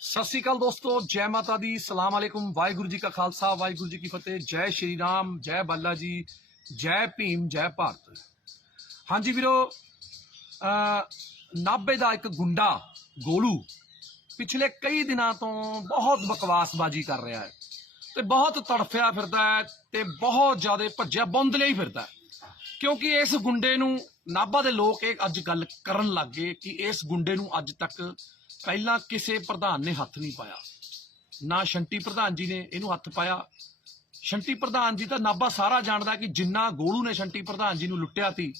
ਸਤਿ ਸ਼੍ਰੀ ਅਕਾਲ ਦੋਸਤੋ, ਜੈ ਮਾਤਾ ਦੀ, ਸਲਾਮ ਅਲੈਕੁਮ, ਵਾਹਿਗੁਰੂ ਜੀ ਕਾ ਖਾਲਸਾ, ਵਾਹਿਗੁਰੂ ਜੀ ਕੀ ਫਤਿਹ, ਜੈ ਸ਼੍ਰੀ ਰਾਮ, ਜੈ ਬਾਲਾ ਜੀ, ਜੈ ਭੀਮ, ਜੈ ਭਾਰਤ। ਹਾਂਜੀ ਵੀਰੋ ਅ ਨਾਭੇ ਦਾ ਇੱਕ ਗੁੰਡਾ, ਗੋਲੂ, ਪਿਛਲੇ ਕਈ ਦਿਨਾਂ ਤੋਂ ਬਹੁਤ ਬਕਵਾਸਬਾਜ਼ੀ ਕਰ ਰਿਹਾ ਹੈ ਤੇ ਬਹੁਤ ਤੜਫਿਆ ਫਿਰਦਾ ਹੈ ਤੇ ਬਹੁਤ ਜ਼ਿਆਦਾ ਭੱਜਿਆ ਬੁੰਦਲਿਆ ਹੀ ਫਿਰਦਾ ਹੈ। ਕਿਉਂਕਿ ਇਸ ਗੁੰਡੇ ਨੂੰ ਨਾਭਾ ਦੇ ਲੋਕ ਇਹ ਅੱਜ ਗੱਲ ਕਰਨ ਲੱਗ ਗਏ ਕਿ ਇਸ ਗੁੰਡੇ ਨੂੰ ਅੱਜ ਤੱਕ ਪਹਿਲਾਂ ਕਿਸੇ ਪ੍ਰਧਾਨ ਨੇ ਹੱਥ ਨਹੀਂ ਪਾਇਆ। ਨਾ ਸ਼ੰਟੀ ਪ੍ਰਧਾਨ ਜੀ ਨੇ ਇਹਨੂੰ ਹੱਥ ਪਾਇਆ। ਸ਼ੰਟੀ ਪ੍ਰਧਾਨ ਜੀ ਤਾਂ ਨਾਭਾ ਸਾਰਾ ਜਾਣਦਾ ਕਿ ਜਿੰਨਾ ਗੋਲੂ ਨੇ ਸ਼ੰਟੀ ਪ੍ਰਧਾਨ ਜੀ ਨੂੰ ਲੁੱਟਿਆ ਸੀ,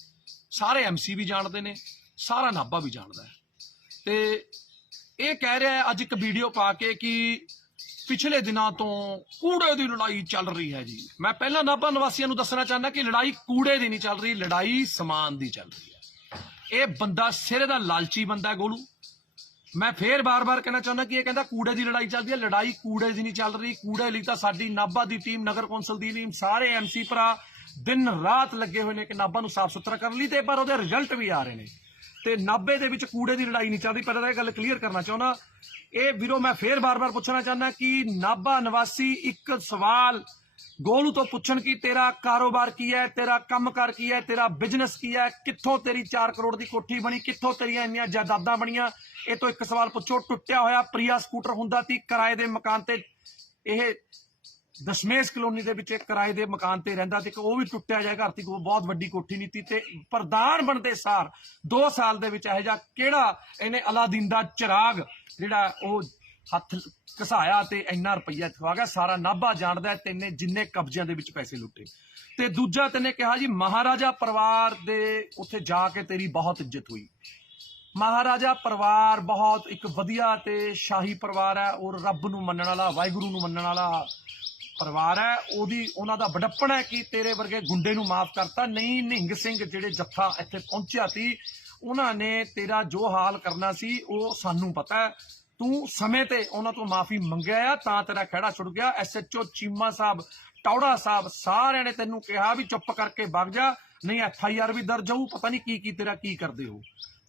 ਸਾਰੇ ਐਮਸੀ ਵੀ ਜਾਣਦੇ ਨੇ, ਸਾਰਾ ਨਾਭਾ ਵੀ ਜਾਣਦਾ ਹੈ। ਤੇ ਇਹ ਕਹਿ ਰਿਹਾ ਅੱਜ ਇੱਕ ਵੀਡੀਓ ਪਾ ਕੇ ਕਿ ਪਿਛਲੇ ਦਿਨਾਂ ਤੋਂ ਕੂੜੇ ਦੀ ਲੜਾਈ ਚੱਲ ਰਹੀ ਹੈ ਜੀ। ਮੈਂ ਪਹਿਲਾਂ ਨਾਭਾ ਨਿਵਾਸੀਆਂ ਨੂੰ ਦੱਸਣਾ ਚਾਹੁੰਦਾ ਕਿ ਲੜਾਈ ਕੂੜੇ ਦੀ ਨਹੀਂ ਚੱਲ ਰਹੀ, ਲੜਾਈ ਸਮਾਨ ਦੀ ਚੱਲ ਰਹੀ ਹੈ। ਇਹ ਬੰਦਾ ਸਿਰੇ ਦਾ ਲਾਲਚੀ ਬੰਦਾ ਗੋਲੂ। ਮੈਂ ਫੇਰ ਬਾਰ-ਬਾਰ ਕਹਿਣਾ ਚਾਹੁੰਦਾ ਕਿ ਇਹ ਕਹਿੰਦਾ ਕੂੜੇ ਦੀ ਲੜਾਈ ਚੱਲਦੀ ਹੈ, ਲੜਾਈ ਕੂੜੇ ਦੀ ਨਹੀਂ ਚੱਲ ਰਹੀ। ਕੂੜੇ ਲਈ ਤਾਂ ਸਾਡੀ ਨਾਭਾ ਦੀ ਟੀਮ, ਨਗਰ ਕੌਂਸਲ ਦੀ ਟੀਮ, ਸਾਰੇ ਐਮਸੀ ਭਰਾ ਦਿਨ ਰਾਤ ਲੱਗੇ ਹੋਏ ਨੇ ਕਿ ਨਾਭਾ ਨੂੰ ਸਾਫ਼ ਸੁਥਰਾ ਕਰਨ ਲਈ ਤੇ ਪਰ ਉਹਦੇ ਰਿਜ਼ਲਟ ਵੀ ਆ ਰਹੇ ਨੇ। ਤੇ ਨਾਭੇ ਦੇ ਵਿੱਚ ਕੂੜੇ ਦੀ ਲੜਾਈ ਨਹੀਂ ਚੱਲਦੀ। ਪਹਿਲਾਂ ਤਾਂ ਇਹ ਗੱਲ ਕਲੀਅਰ ਕਰਨਾ ਚਾਹੁੰਦਾ। ਇਹ ਵੀਰੋ, ਮੈਂ ਫੇਰ ਬਾਰ-ਬਾਰ ਪੁੱਛਣਾ ਚਾਹੁੰਦਾ ਕਿ ਨਾਭਾ ਨਿਵਾਸੀ ਇੱਕ ਸਵਾਲ ਗੋਲੂ ਤੋਂ ਪੁੱਛਣ ਕਿ ਤੇਰਾ ਕਾਰੋਬਾਰ ਕੀ ਹੈ, ਤੇਰਾ ਕੰਮਕਾਰ ਕੀ ਹੈ, ਤੇਰਾ ਬਿਜ਼ਨਸ ਕੀ ਹੈ, ਕਿੱਥੋਂ ਤੇਰੀ 4 ਕਰੋੜ ਦੀ ਕੋਠੀ ਬਣੀ, ਕਿੱਥੋਂ ਤੇਰੀਆਂ ਇੰਨੀਆਂ ਜਾਇਦਾਦਾਂ ਬਣੀਆਂ? ਇਹ ਤੋਂ ਇੱਕ ਸਵਾਲ ਪੁੱਛੋ। ਟੁੱਟਿਆ ਹੋਇਆ ਪ੍ਰੀਆ ਸਕੂਟਰ ਹੁੰਦਾ ਸੀ ਕਿਰਾਏ ਦੇ ਮਕਾਨ ਤੇ। ਇਹ ਦਸ਼ਮੇਸ਼ ਕਲੋਨੀ ਦੇ ਵਿੱਚ ਇੱਕ ਕਿਰਾਏ ਦੇ ਮਕਾਨ ਤੇ ਰਹਿੰਦਾ ਤੇ ਉਹ ਵੀ ਟੁੱਟਿਆ ਜਾਏ ਘਰ ਦੀ ਬਹੁਤ ਵੱਡੀ ਕੋਠੀ ਨਹੀਂ ਸੀ ਤੇ ਪ੍ਰਧਾਨ ਬਣਦੇ ਸਾਰ 2 ਸਾਲ ਦੇ ਵਿੱਚ ਇਹ ਜਾ ਕਿਹੜਾ ਇਹਨੇ ਅਲਾਦੀਨ ਦਾ ਚਿਰਾਗ ਜਿਹੜਾ ਉਹ ਹੱਥ ਘਸਾਇਆ ਤੇ ਇੰਨਾ ਰੁਪਈਆ ਖਵਾ ਗਿਆ, ਸਾਰਾ ਨਾਭਾ ਜਾਣਦਾ ਤੈਨੇ ਜਿੰਨੇ ਕਬਜ਼ਿਆਂ ਦੇ ਵਿੱਚ ਪੈਸੇ ਲੁੱਟੇ। ਤੇ ਦੂਜਾ ਤੈਨੇ ਕਿਹਾ ਜੀ, ਮਹਾਰਾਜਾ ਪਰਿਵਾਰ ਦੇ ਉੱਥੇ ਜਾ ਕੇ ਤੇਰੀ ਬਹੁਤ ਇੱਜ਼ਤ ਹੋਈ। ਮਹਾਰਾਜਾ ਪਰਿਵਾਰ ਬਹੁਤ ਇੱਕ ਵਧੀਆ ਤੇ ਸ਼ਾਹੀ ਪਰਿਵਾਰ ਹੈ ਔਰ ਰੱਬ ਨੂੰ ਮੰਨਣ ਵਾਲਾ, ਵਾਹਿਗੁਰੂ ਨੂੰ ਮੰਨਣ ਵਾਲਾ ਪਰਿਵਾਰ ਹੈ, ਉਹਦੀ, ਉਹਨਾਂ ਦਾ ਵਡੱਪਣ ਹੈ ਕਿ ਤੇਰੇ ਵਰਗੇ ਗੁੰਡੇ ਨੂੰ ਮਾਫ ਕਰਤਾ। ਨਹੀਂ, ਨਿਹੰਗ ਸਿੰਘ ਜਿਹੜੇ ਜੱਥਾ ਇੱਥੇ ਪਹੁੰਚਿਆ ਸੀ, ਉਹਨਾਂ ਨੇ ਤੇਰਾ ਜੋ ਹਾਲ ਕਰਨਾ ਸੀ, ਉਹ ਸਾਨੂੰ ਪਤਾ ਤੂੰ ਸਮੇਂ ਤੇ ਉਹਨਾਂ ਤੋਂ ਮਾਫੀ ਮੰਗਿਆ ਆ, ਤਾਂ ਤੇਰਾ ਖਹਿੜਾ ਛੁੱਟ ਗਿਆ। ਐਸਐਚਓ ਚੀਮਾ ਸਾਹਿਬ, ਟੌੜਾ ਸਾਹਿਬ ਸਾਰਿਆਂ ਨੇ ਤੈਨੂੰ ਕਿਹਾ ਵੀ ਚੁੱਪ ਕਰਕੇ ਵਗ ਜਾ, ਨਹੀਂ ਐਫਆਈਆਰ ਵੀ ਦਰਜ ਹੋਊ, ਪਤਾ ਨਹੀਂ ਕੀ ਕੀ ਤੇਰਾ ਕੀ ਕਰਦੇ ਹੋ।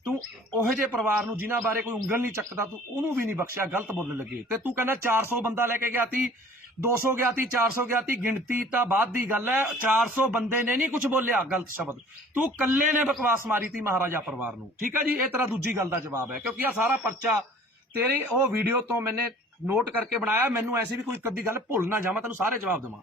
ਤੂੰ ਉਹੋ ਜਿਹੇ ਪਰਿਵਾਰ ਨੂੰ ਜਿਨ੍ਹਾਂ ਬਾਰੇ ਕੋਈ ਉਂਗਲ ਨਹੀਂ ਚੱਕਦਾ, ਤੂੰ ਉਹਨੂੰ ਵੀ ਨਹੀਂ ਬਖਸ਼ਿਆ, ਗਲਤ ਬੋਲਣ ਲੱਗੇ। ਤੇ ਤੂੰ ਕਹਿੰਦਾ 400 ਬੰਦਾ ਲੈ ਕੇ ਗਿਆ ਤੀ 200 ਗਿਆ ਤੀ 400 ਗਿਆ ਤੀ ਗਿਣਤੀ ਤਾਂ ਬਾਅਦ ਦੀ ਗੱਲ ਹੈ। 400 ਬੰਦੇ ਨੇ ਨਹੀਂ ਕੁਝ ਬੋਲਿਆ, ਗਲਤ ਸ਼ਬਦ। ਤੂੰ ਕੱਲੇ ਨੇ ਬਕਵਾਸ ਮਾਰੀ ਤੀ ਮਹਾਰਾਜਾ ਪਰਿਵਾਰ ਨੂੰ। ਠੀਕ ਹੈ ਜੀ? ਇਹ ਤੇਰਾ ਦੂਜੀ ਗੱਲ ਦਾ ਜਵਾਬ ਹੈ। ਕਿਉਂਕਿ ਆ ਸਾਰਾ ਪਰਚਾ ਤੇਰੀ, ਉਹ ਵੀਡੀਓ ਤੋਂ ਮੈਨੇ ਨੋਟ ਕਰਕੇ ਬਣਾਇਆ। ਮੈਨੂੰ ਐਸੀ ਵੀ ਕੋਈ ਕਦੀ ਗੱਲ ਭੁੱਲ ਨਾ ਜਾਵਾਂ ਤੈਨੂੰ ਸਾਰੇ ਜਵਾਬ ਦੇਵਾਂ।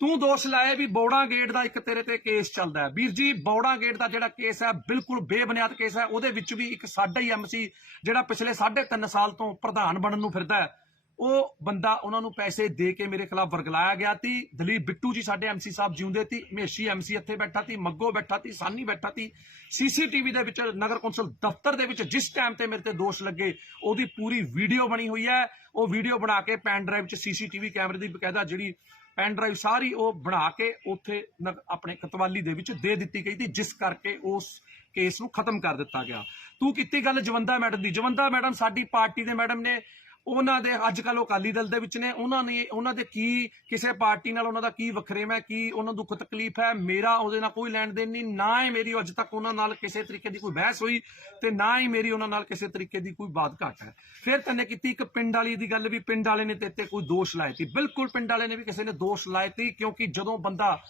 ਤੂੰ ਦੋਸ਼ ਲਾਇਆ ਵੀ ਬੌੜਾ ਗੇਟ ਦਾ ਇੱਕ ਤੇਰੇ ਤੇ ਕੇਸ ਚੱਲਦਾ ਹੈ। ਵੀਰ ਜੀ, ਬੌੜਾ ਗੇਟ ਦਾ ਜਿਹੜਾ ਕੇਸ ਹੈ, ਬਿਲਕੁਲ ਬੇਬੁਨਿਆਦ ਕੇਸ ਹੈ। ਉਹਦੇ ਵਿੱਚ ਵੀ ਇੱਕ ਸਾਡਾ ਹੀ ਐਮਸੀ ਜਿਹੜਾ ਪਿਛਲੇ 3.5 ਸਾਲ ਤੋਂ ਪ੍ਰਧਾਨ ਬਣਨ ਨੂੰ ਫਿਰਦਾ ਹੈ। ਉਹ ਬੰਦਾ ਉਹਨਾਂ ਨੂੰ ਪੈਸੇ ਦੇ ਕੇ ਮੇਰੇ ਖਿਲਾਫ ਵਰਗਲਾਇਆ ਗਿਆ ਤੀ। ਦਲੀਪ ਬਿੱਟੂ ਜੀ ਸਾਡੇ ਐਮਸੀ ਸਾਹਿਬ ਜਿਉਂਦੇ ਸੀ ਮੇਸ਼ੀ ਐਮਸੀ ਇੱਥੇ ਬੈਠਾ ਤੀ, ਮੱਗੋ ਬੈਠਾ ਤੀ, ਸਾਨੀ ਬੈਠਾ ਸੀ ਸੀਸੀਟੀਵੀ ਦੇ ਵਿੱਚ, ਨਗਰ ਕੌਂਸਲ ਦਫ਼ਤਰ ਦੇ ਵਿੱਚ ਜਿਸ ਟਾਈਮ ਤੇ ਮੇਰੇ ਤੇ ਦੋਸ਼ ਲੱਗੇ, ਉਹਦੀ ਪੂਰੀ ਵੀਡੀਓ ਬਣੀ ਹੋਈ ਹੈ। ਉਹ ਵੀਡੀਓ ਬਣਾ ਕੇ ਪੈਨ ਡਰਾਈਵ 'ਚ ਸੀਸੀਟੀਵੀ ਕੈਮਰੇ ਦੀ ਬਕਾਇਦਾ ਜਿਹੜੀ ਪੈਨ ਡਰਾਈਵ ਸਾਰੀ ਉਹ ਬਣਾ ਕੇ ਉੱਥੇ ਨਗ- ਆਪਣੇ ਕਤਵਾਲੀ ਦੇ ਵਿੱਚ ਦੇ ਦਿੱਤੀ ਗਈ ਸੀ ਜਿਸ ਕਰਕੇ ਉਸ ਕੇਸ ਨੂੰ ਖਤਮ ਕਰ ਦਿੱਤਾ ਗਿਆ। ਤੂੰ ਕੀਤੀ ਗੱਲ ਜਵੰਦਾ ਮੈਡਮ ਦੀ। ਜਵੰਦਾ ਮੈਡਮ ਸਾਡੀ ਪਾਰਟੀ ਦੇ ਮੈਡਮ ਨੇ ਉਹਨਾਂ ਦੇ ਅੱਜ ਕੱਲ ਉਹ ਅਕਾਲੀ ਦਲ ਦੇ ਵਿੱਚ ਨੇ, ਉਹਨਾਂ ਨੇ, ਉਹਨਾਂ ਦੇ ਕੀ ਕਿਸੇ ਪਾਰਟੀ ਨਾਲ ਉਹਨਾਂ ਦਾ ਕੀ ਵਖਰੇਵਾ ਹੈ, ਕੀ ਉਹਨਾਂ ਨੂੰ ਦੁੱਖ ਤਕਲੀਫ ਹੈ, ਮੇਰਾ ਉਹਦੇ ਨਾਲ ਕੋਈ ਲੈਣ ਦੇਣ ਨਹੀਂ, ਨਾ ਹੀ ਮੇਰੀ ਅੱਜ ਤੱਕ ਉਹਨਾਂ ਨਾਲ ਕਿਸੇ ਤਰੀਕੇ ਦੀ ਕੋਈ ਬਹਿਸ ਹੋਈ ਤੇ ਨਾ ਹੀ ਮੇਰੀ ਉਹਨਾਂ ਨਾਲ ਕਿਸੇ ਤਰੀਕੇ ਦੀ ਕੋਈ ਬਾਤ ਘਾਟ ਹੈ। ਫਿਰ ਤੈਨੇ ਕੀਤੀ ਇੱਕ ਪਿੰਡ ਵਾਲੀ ਦੀ ਗੱਲ ਵੀ, ਪਿੰਡ ਵਾਲੇ ਨੇ ਤੇ ਕੋਈ ਦੋਸ਼ ਲਾਏ ਸੀ। ਬਿਲਕੁਲ ਪਿੰਡ ਵਾਲੇ ਨੇ ਵੀ ਕਿਸੇ ਨੇ ਦੋਸ਼ ਲਾਏ ਸੀ, ਕਿਉਂਕਿ ਜਦੋਂ ਬੰਦਾ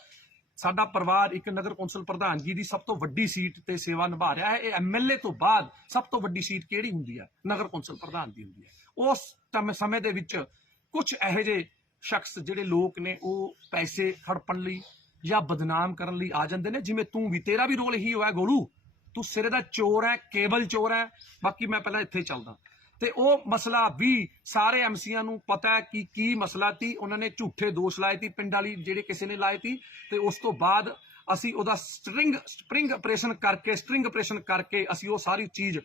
ਸਾਡਾ ਪਰਿਵਾਰ ਇੱਕ ਨਗਰ ਕੌਂਸਲ ਪ੍ਰਧਾਨਗੀ ਦੀ ਸਭ ਤੋਂ ਵੱਡੀ ਸੀਟ ਤੇ ਸੇਵਾ ਨਿਭਾ ਰਿਹਾ ਹੈ, ਇਹ ਐਮਐਲਏ ਤੋਂ ਬਾਅਦ ਸਭ ਤੋਂ ਵੱਡੀ ਸੀਟ ਕਿਹੜੀ ਹੁੰਦੀ ਹੈ? ਨਗਰ ਕੌਂਸਲ ਪ੍ਰਧਾਨ ਦੀ ਹੁੰਦੀ ਹੈ। ਉਸ ਸਮੇਂ ਦੇ ਵਿੱਚ ਕੁਝ ਇਹੋ ਜਿਹੇ ਸ਼ਖਸ ਜਿਹੜੇ ਲੋਕ ਨੇ, ਉਹ ਪੈਸੇ ਖੜਪਣ ਲਈ ਜਾਂ ਬਦਨਾਮ ਕਰਨ ਲਈ ਆ ਜਾਂਦੇ ਨੇ, ਜਿਵੇਂ ਤੂੰ ਵੀ, ਤੇਰਾ ਵੀ ਰੋਲ ਇਹੀ ਹੋਇਆ ਗੋਲੂ। ਤੂੰ ਸਿਰੇ ਦਾ ਚੋਰ ਹੈ, ਕੇਬਲ ਚੋਰ ਹੈ। ਬਾਕੀ ਮੈਂ ਪਹਿਲਾਂ ਇੱਥੇ ਚੱਲਦਾ। ਤੇ ਉਹ ਮਸਲਾ ਵੀ ਸਾਰੇ ਐਮਸੀਆਂ ਨੂੰ ਪਤਾ ਹੈ ਕਿ ਕੀ ਮਸਲਾ ਸੀ। ਉਹਨਾਂ ਨੇ ਝੂਠੇ ਦੋਸ਼ ਲਾਏ ਸੀ, ਪਿੰਡ ਵਾਲੀ ਜਿਹੜੇ ਕਿਸੇ ਨੇ ਲਾਏ ਸੀ। ਤੇ ਉਸ ਤੋਂ ਬਾਅਦ ਅਸੀਂ ਉਹਦਾ ਸਟ੍ਰਿੰਗ ਸਪ੍ਰਿੰਗ ਆਪਰੇਸ਼ਨ ਕਰਕੇ, ਸਟ੍ਰਿੰਗ ਆਪਰੇਸ਼ਨ ਕਰਕੇ ਅਸੀਂ ਉਹ ਸਾਰੀ ਚੀਜ਼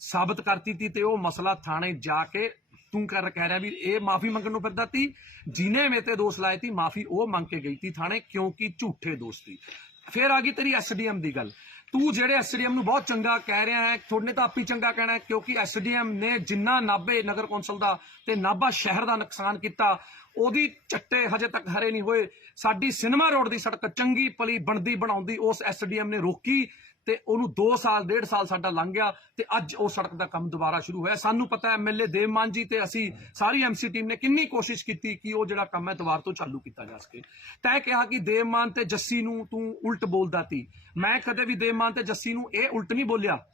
ਸਾਬਤ ਕਰਤੀ ਤੀ ਤੇ ਉਹ ਮਸਲਾ ਥਾਣੇ ਜਾ ਕੇ ਤੂੰ ਕਰ ਕਹਿ ਰਿਹਾ ਵੀ ਇਹ ਮਾਫੀ ਮੰਗਣ ਨੂੰ ਫਿਰਦਾ ਤੀ। ਜਿਨੇ ਮੇ ਦੋਸ਼ ਲਾਏ ਤੀ, ਮਾਫੀ ਉਹ ਮੰਗ ਕੇ ਗਈ ਤੀ ਥਾਣੇ ਕਿਉਂਕਿ ਝੂਠੇ ਦੋਸ਼ ਤੀ ਫਿਰ ਆ ਗਈ ਤੇਰੀ ਐਸਡੀਐਮ ਦੀ ਗੱਲ। ਤੂੰ ਜਿਹੜੇ ਐਸਡੀਐਮ ਨੂੰ ਬਹੁਤ ਚੰਗਾ ਕਹਿ ਰਿਹਾ ਹੈ, ਤੁਹਾਡੇ ਤਾਂ ਆਪੀ ਚੰਗਾ ਕਹਿਣਾ ਹੈ ਕਿਉਂਕਿ ਐਸਡੀਐਮ ਨੇ ਜਿੰਨਾ ਨਾਭੇ ਨਗਰ ਕੌਂਸਲ ਦਾ ਤੇ ਨਾਭਾ ਸ਼ਹਿਰ ਦਾ ਨੁਕਸਾਨ ਕੀਤਾ, ਉਹਦੀ ਚੱਟੇ ਹਜੇ ਤੱਕ ਹਰੇ ਨਹੀਂ ਹੋਏ। ਸਾਡੀ ਸਿਨੇਮਾ ਰੋਡ ਦੀ ਸੜਕ ਚੰਗੀ ਪਲੀ ਬਣਦੀ ਬਣਾਉਂਦੀ ਉਸ ਐਸਡੀਐਮ ਨੇ ਰੋਕੀ। ਤੇ ਉਹਨੂੰ 2 ਸਾਲ 1.5 ਸਾਲ ਸਾਡਾ ਲੰਘ ਗਿਆ ਤੇ ਅੱਜ ਉਹ ਸੜਕ ਦਾ ਕੰਮ ਦੁਬਾਰਾ ਸ਼ੁਰੂ ਹੋਇਆ। ਸਾਨੂੰ ਪਤਾ ਹੈ ਐਮਐਲਏ ਦੇਵਮਾਨ ਜੀ ਤੇ ਅਸੀਂ ਸਾਰੀ ਐਮਸੀ ਟੀਮ ਨੇ ਕਿੰਨੀ ਕੋਸ਼ਿਸ਼ ਕੀਤੀ ਕਿ ਉਹ ਜਿਹੜਾ ਕੰਮ ਹੈ ਦੁਬਾਰਾ ਤੋਂ ਚਾਲੂ ਕੀਤਾ ਜਾ ਸਕੇ। ਤੈਂ ਕਿਹਾ ਕਿ ਦੇਵਮਾਨ ਤੇ ਜੱਸੀ ਨੂੰ ਤੂੰ ਉਲਟ ਬੋਲਦਾ ਤੀ। ਮੈਂ ਕਦੇ ਵੀ ਦੇਵਮਾਨ ਤੇ ਜੱਸੀ ਨੂੰ ਇਹ ਉਲਟ ਨਹੀਂ ਬੋਲਿਆ।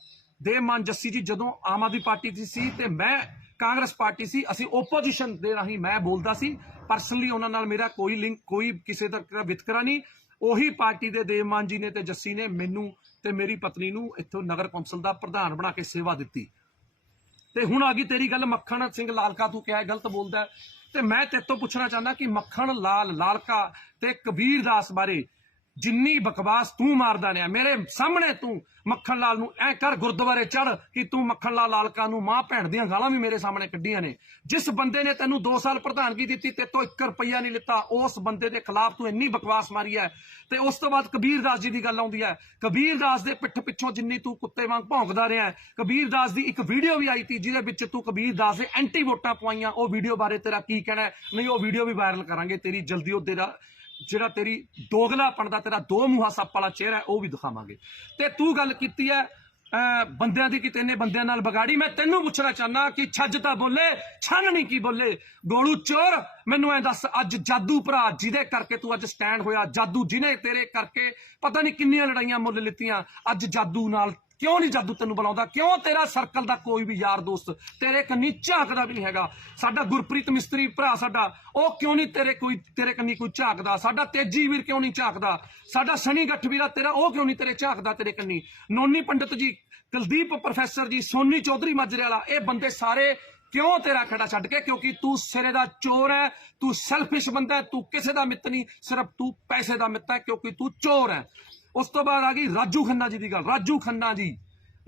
ਦੇਵਮਾਨ ਜੱਸੀ ਜੀ, ਜਦੋਂ ਆਮ ਆਦਮੀ ਪਾਰਟੀ ਦੀ ਸੀ ਤੇ ਮੈਂ ਕਾਂਗਰਸ ਪਾਰਟੀ ਸੀ, ਅਸੀਂ ਓਪੋਜੀਸ਼ਨ ਦੇ ਰਾਹੀਂ ਮੈਂ ਬੋਲਦਾ ਸੀ। ਪਰਸਨਲੀ ਉਹਨਾਂ ਨਾਲ ਮੇਰਾ ਕੋਈ ਲਿੰਕ ਕੋਈ ਕਿਸੇ ਤਰ੍ਹਾਂ ਦਾ ਵਿਤਕਰਾ ਨਹੀਂ। ਉਹੀ ਪਾਰਟੀ ਦੇ ਦੇਵਮਾਨ ਜੀ ਨੇ ਤੇ ਜੱਸੀ ਨੇ ਮੈਨੂੰ ਤੇ ਮੇਰੀ ਪਤਨੀ ਨੂੰ ਇੱਥੋਂ ਨਗਰ ਕੌਂਸਲ ਦਾ ਪ੍ਰਧਾਨ ਬਣਾ ਕੇ ਸੇਵਾ ਦਿੱਤੀ ਤੇ ਹੁਣ ਆ ਗਈ ਤੇਰੀ ਗੱਲ ਮੱਖਣ ਸਿੰਘ ਲਾਲਕਾ, ਤੂੰ ਕਿਹਾ ਗਲਤ ਬੋਲਦਾ ਹੈ। ਤੇ ਮੈਂ ਤੇਰੇ ਤੋਂ ਪੁੱਛਣਾ ਚਾਹੁੰਦਾ ਕਿ ਮੱਖਣ ਲਾਲ, ਲਾਲਕਾ ਤੇ ਕਬੀਰ ਦਾਸ ਬਾਰੇ ਜਿੰਨੀ ਬਕਵਾਸ ਤੂੰ ਮਾਰਦਾ ਨੇ ਮੇਰੇ ਸਾਹਮਣੇ ਤੂੰ ਮੱਖਣ ਲਾਲ ਨੂੰ ਐ ਕਰ ਗੁਰਦੁਆਰੇ ਚੜ ਕਿ ਤੂੰ ਮੱਖਣ ਲਾਲ ਲਾਲਕਾ ਨੂੰ ਮਾਂ ਭੈਣ ਦੀਆਂ ਗਾਲਾਂ ਵੀ ਮੇਰੇ ਸਾਹਮਣੇ ਕੱਢੀਆਂ ਨੇ। ਜਿਸ ਬੰਦੇ ਨੇ ਤੈਨੂੰ 2 ਸਾਲ ਪ੍ਰਧਾਨਗੀ ਦਿੱਤੀ ਤੇ ਤੋਂ 1 ਰੁਪਈਆ ਨਹੀਂ ਲਿੱਤਾ, ਉਸ ਬੰਦੇ ਦੇ ਖਿਲਾਫ ਤੂੰ ਇੰਨੀ ਬਕਵਾਸ ਮਾਰੀ ਹੈ ਤੇ ਉਸ ਤੋਂ ਬਾਅਦ ਕਬੀਰ ਦਾਸ ਜੀ ਦੀ ਗੱਲ ਆਉਂਦੀ ਹੈ ਕਬੀਰ ਦਾਸ ਦੇ ਪਿੱਠ ਪਿੱਛੋਂ ਜਿੰਨੀ ਤੂੰ ਕੁੱਤੇ ਵਾਂਗ ਭੌਂਕਦਾ ਰਿਹਾ ਕਬੀਰ ਦਾਸ ਦੀ ਇੱਕ ਵੀਡੀਓ ਵੀ ਆਈ ਤੀ, ਜਿਹਦੇ ਵਿੱਚ ਤੂੰ ਕਬੀਰ ਦਾਸ ਦੇ ਐਂਟੀ ਵੋਟਾਂ ਪਵਾਈਆਂ, ਉਹ ਵੀਡੀਓ ਬਾਰੇ ਤੇਰਾ ਕੀ ਕਹਿਣਾ ਨਹੀਂ, ਉਹ ਵੀਡੀਓ ਵੀ ਵਾਇਰਲ ਕਰਾਂਗੇ, ਤੇਰੀ ਜਲਦੀ ਉਹ ਤੇਰਾ ਜਿਹੜਾ ਤੇਰੀ ਦੋਗਲਾਪਣ ਦਾ ਤੇਰਾ ਦੋ ਮੂਹਾ ਸੱਪ ਵਾਲਾ ਚਿਹਰਾ ਉਹ ਵੀ ਦਿਖਾਵਾਂਗੇ। ਤੇ ਤੂੰ ਗੱਲ ਕੀਤੀ ਹੈ ਬੰਦਿਆਂ ਦੀ ਕਿਤੇ ਨੇ ਬੰਦਿਆਂ ਨਾਲ ਬਗਾੜੀ ਮੈਂ ਤੈਨੂੰ ਪੁੱਛਣਾ ਚਾਹਨਾ ਕਿ ਛੱਜ ਤਾਂ ਬੋਲੇ, ਛੰਨ ਨਹੀਂ ਕੀ ਬੋਲੇ? ਗੋਲੂ ਚੋਰ, ਮੈਨੂੰ ਐ ਦੱਸ, ਅੱਜ ਜਾਦੂ ਭਰਾ ਜਿਹਦੇ ਕਰਕੇ ਤੂੰ ਅੱਜ ਸਟੈਂਡ ਹੋਇਆ, ਜਾਦੂ ਜਿਹਨੇ ਤੇਰੇ ਕਰਕੇ ਪਤਾ ਨਹੀਂ ਕਿੰਨੀਆਂ ਲੜਾਈਆਂ ਮੁੱਲ ਲਿੱਤੀਆਂ, ਅੱਜ ਜਾਦੂ ਨਾਲ ਕਿਉਂ ਨਹੀਂ ਜਾਦੂ ਤੈਨੂੰ ਬੁਲਾਉਂਦਾ? ਕਿਉਂ ਤੇਰਾ ਸਰਕਲ ਦਾ ਕੋਈ ਵੀ ਯਾਰ ਦੋਸਤ, ਤੇਰੇ ਕੰਨੀ ਝਾਕਦਾ ਵੀ ਨਹੀਂ ਹੈਗਾ? ਸਾਡਾ ਗੁਰਪ੍ਰੀਤ ਮਿਸਤਰੀ ਭਰਾ ਸਾਡਾ, ਉਹ ਕਿਉਂ ਨਹੀਂ ਤੇਰੇ ਕੋਈ, ਤੇਰੇ ਕੰਨੀ ਕੋਈ ਝਾਕਦਾ? ਸਾਡਾ ਤੇਜੀ ਵੀਰ ਕਿਉਂ ਨਹੀਂ ਝਾਕਦਾ? ਸਾਡਾ ਸਣੀ ਗੱਠ ਵੀਰਾ ਤੇਰਾ, ਉਹ ਕਿਉਂ ਨਹੀਂ ਤੇਰੇ ਝਾਕਦਾ ਤੇਰੇ ਕੰਨੀ? ਨੋਨੀ ਪੰਡਤ ਜੀ, ਕੁਲਦੀਪ ਪ੍ਰੋਫੈਸਰ ਜੀ, ਸੋਨੀ ਚੌਧਰੀ ਮਾਜਰੇ ਵਾਲਾ, ਇਹ ਬੰਦੇ ਸਾਰੇ ਕਿਉਂ ਤੇਰਾ ਖੜਾ ਛੱਡ ਕੇ? ਕਿਉਂਕਿ ਤੂੰ ਸਿਰੇ ਦਾ ਚੋਰ ਹੈ, ਤੂੰ ਸੈਲਫਿਸ਼ ਬੰਦਾ ਤੂੰ ਕਿਸੇ ਦਾ ਮਿੱਤ ਨਹੀਂ, ਸਿਰਫ ਤੂੰ ਪੈਸੇ ਦਾ ਮਿੱਤ ਹੈ, ਕਿਉਂਕਿ ਤੂੰ ਚੋਰ ਹੈ। ਉਸ ਤੋਂ ਬਾਅਦ ਆ ਗਈ ਰਾਜੂ ਖੰਨਾ ਜੀ ਦੀ ਗੱਲ, ਰਾਜੂ ਖੰਨਾ ਜੀ।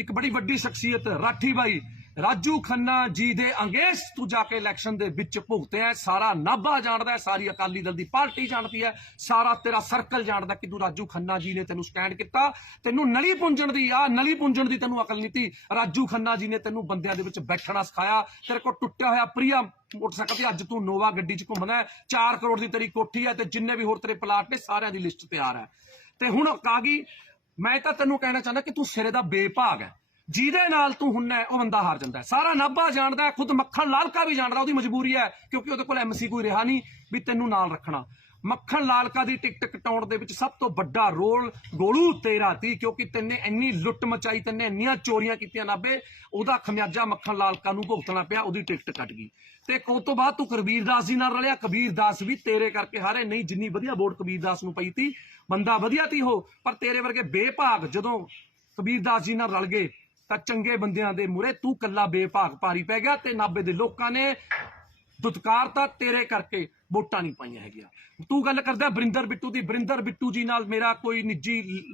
ਇੱਕ ਬੜੀ ਵੱਡੀ ਸ਼ਖਸੀਅਤ, ਰਾਠੀ ਬਾਈ। ਰਾਜੂ ਖੰਨਾ ਜੀ ਦੇ ਅੰਗੇਸ਼ ਤੂੰ ਜਾ ਕੇ ਇਲੈਕਸ਼ਨ ਦੇ ਵਿੱਚ ਭੁਗਤਿਆ ਸਾਰਾ ਨਾਭਾ ਜਾਣਦਾ ਹੈ, ਸਾਰੀ ਅਕਾਲੀ ਦਲ ਦੀ ਪਾਰਟੀ ਜਾਣਦੀ ਹੈ। ਸਾਰਾ ਤੇਰਾ ਸਰਕਲ ਜਾਣਦਾ ਕਿ ਤੂੰ ਰਾਜੂ ਖੰਨਾ ਜੀ ਨੇ ਤੈਨੂੰ ਸਟੈਂਡ ਕੀਤਾ। ਤੈਨੂੰ ਨਲੀ ਪੁੰਜਣ ਦੀ, ਆ ਨਲੀ ਪੁੰਜਣ ਦੀ ਤੈਨੂੰ ਅਕਲ ਨਹੀਂ ਤੀ। ਰਾਜੂ ਖੰਨਾ ਜੀ ਨੇ ਤੈਨੂੰ ਬੰਦਿਆਂ ਦੇ ਵਿੱਚ ਬੈਠਣਾ ਸਿਖਾਇਆ। ਤੇਰੇ ਕੋਲ ਟੁੱਟਿਆ ਹੋਇਆ ਪ੍ਰੀਆ ਮੋਟਰਸਾਈਕਲ ਤੇ ਅੱਜ ਤੂੰ ਨੋਵਾ ਗੱਡੀ 'ਚ ਘੁੰਮਦਾ 4 ਕਰੋੜ ਦੀ ਤੇਰੀ ਕੋਠੀ ਹੈ ਤੇ ਜਿੰਨੇ ਵੀ ਹੋਰ ਤੇਰੇ ਪਲਾਟ ਨੇ, ਸਾਰਿਆਂ ਦੀ ਲਿਸਟ ਤਿਆਰ ਹੈ। ਤੇ ਹੁਣ ਕਾਗੀ, ਮੈਂ ਤਾਂ ਤੈਨੂੰ ਕਹਿਣਾ ਚਾਹੁੰਦਾ ਕਿ ਤੂੰ ਸਿਰੇ ਦਾ ਬੇਭਾਗ ਹੈ। ਜਿਹਦੇ ਨਾਲ ਤੂੰ ਹੁੰਨਾ ਉਹ ਬੰਦਾ ਹਾਰ ਜਾਂਦਾ ਸਾਰਾ ਨਾਭਾ ਜਾਣਦਾ ਖੁਦ ਮੱਖਣ ਲਾਲਕਾ ਵੀ ਜਾਣਦਾ ਉਹਦੀ ਮਜਬੂਰੀ ਹੈ, ਕਿਉਂਕਿ ਉਹਦੇ ਕੋਲ ਐਮਸੀ ਕੋਈ ਰਿਹਾ ਨਹੀਂ, ਵੀ ਤੈਨੂੰ ਨਾਲ ਰੱਖਣਾ। ਮੱਖਣ ਲਾਲਕਾ ਦੀ ਟਿਕਟ ਕਟਾਉਣ ਦੇ ਵਿੱਚ ਸਭ ਤੋਂ ਵੱਡਾ ਰੋਲ ਗੋਲੂ ਤੇਰਾ ਸੀ ਕਿਉਂਕਿ ਤੈਨੇ ਇੰਨੀ ਲੁੱਟ ਮਚਾਈ, ਤੈਨੇ ਇੰਨੀਆਂ ਚੋਰੀਆਂ ਕੀਤੀਆਂ ਨਾਬੇ ਉਹਦਾ ਖਮਿਆਜਾ ਮੱਖਣ ਲਾਲਕਾ ਨੂੰ ਭੁਗਤਣਾ ਪਿਆ, ਉਹਦੀ ਟਿਕਟ ਕੱਟ ਗਈ। ਤੇ ਉਸ ਤੋਂ ਬਾਅਦ ਤੂੰ ਕਬੀਰ ਦਾਸ ਜੀ ਨਾਲ ਰਲਿਆ, ਕਬੀਰ ਦਾਸ ਵੀ ਤੇਰੇ ਕਰਕੇ ਹਾਰੇ, ਨਹੀਂ ਜਿੰਨੀ ਵਧੀਆ ਵੋਟ ਕਬੀਰ ਦਾਸ ਨੂੰ ਪਈ ਤੀ, ਬੰਦਾ ਵਧੀਆ ਤੀ ਹੋ ਪਰ ਤੇਰੇ ਵਰਗੇ ਬੇਭਾਗ ਜਦੋਂ ਕਬੀਰ ਦਾਸ ਜੀ ਨਾਲ ਰਲ ਗਏ, ਤਾਂ ਚੰਗੇ ਬੰਦਿਆਂ ਦੇ ਮੂਹਰੇ ਤੂੰ ਕੱਲਾ ਬੇਭਾਗ ਭਾਰੀ ਪੈ ਗਿਆ ਤੇ ਨਾਬੇ ਦੇ ਲੋਕਾਂ ਨੇ ਦੁਤਕਾਰ ਤਾਂ ਤੇਰੇ ਕਰਕੇ ਵੋਟਾਂ ਨਹੀਂ ਪਾਈਆਂ ਹੈਗੀਆਂ। ਤੂੰ ਗੱਲ ਕਰਦਾ ਬਰਿੰਦਰ ਬਿੱਟੂ ਦੀ। ਬਰਿੰਦਰ ਬਿੱਟੂ ਜੀ ਨਾਲ ਮੇਰਾ ਕੋਈ ਨਿੱਜੀ